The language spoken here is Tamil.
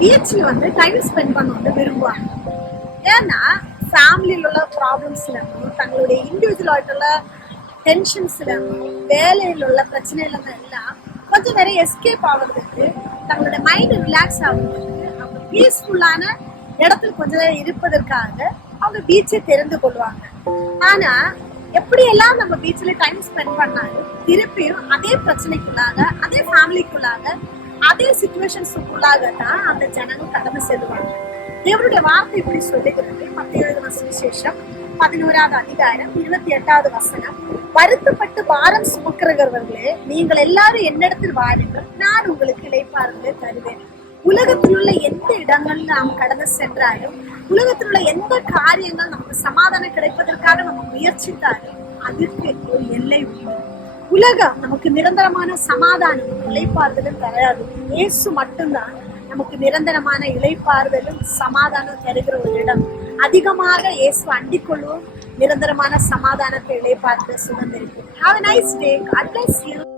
பீச்ல வந்து டைம் ஸ்பெண்ட் பண்ண வந்து விரும்புவாங்க. ஏன்னா ஃபேமிலியில் உள்ள ப்ராப்ளம்ஸ்ல இருந்தும், தங்களுடைய இண்டிவிஜுவலாയിട്ടുള്ള டென்ஷன்ஸ்ல இருந்தும், வேலையில் உள்ள பிரச்சனையில எல்லாம் கொஞ்சம் நிறைய எஸ்கேப் ஆகுறதுக்கு, தங்களுடைய மைண்ட் ரிலாக்ஸ் ஆகுறதுக்கு, அவங்க பீஸ்ஃபுல்லான இடத்துல கொஞ்ச நேரம் இருப்பதற்காக அவங்க பீச்சை தெரிந்து கொள்வாங்க. ஆனா எப்படியெல்லாம் நம்ம பீச்ல டைம் ஸ்பெண்ட் பண்ணாலும் திருப்பியும் அதே பிரச்சனைக்குள்ளாக, அதே ஃபேமிலிக்குள்ளாக, அதே சிச்சுவேஷன்ஸுக்குள்ளாக தான் அந்த ஜனங்கள் கடந்து செல்வாங்க. தேவனுடைய வார்த்தை இப்படி சொல்லுகிறது. மத்தேயு எழுதின சுவிசேஷம் 11வது அதிகாரம் 28வது வசனம், வருத்தப்பட்டு பாரம் சுமக்கிறவர்களே, நீங்கள் எல்லாரும் என்னிடத்தில் வாருங்கள், நான் உங்களுக்கு இளைப்பாறுதலை தருவேன். உலகத்தில் உள்ள எந்த இடங்கள் நாம் கடந்து சென்றாலும், உலகத்தில் உள்ள எந்த காரியங்கள் நமக்கு சமாதானம் கிடைப்பதற்காக நம்ம முயற்சித்தாலும் அதற்கு ஒரு எல்லை உண்டு. உலகம் நமக்கு நிரந்தரமான சமாதானம் இளைப்பாறுதலும் தராது. இயேசு மட்டும்தான் நமக்கு நிரந்தரமான இளைப்பாறுதலும் சமாதானம் தருகிற ஒரு இடம். அதிகமாக இயேசு அண்டிக் கொள்வோம். நிரந்தரமான சமாதானத்தை இளைப்பாறுதல் சுதந்திரிக்கும். Have a nice day. God bless you.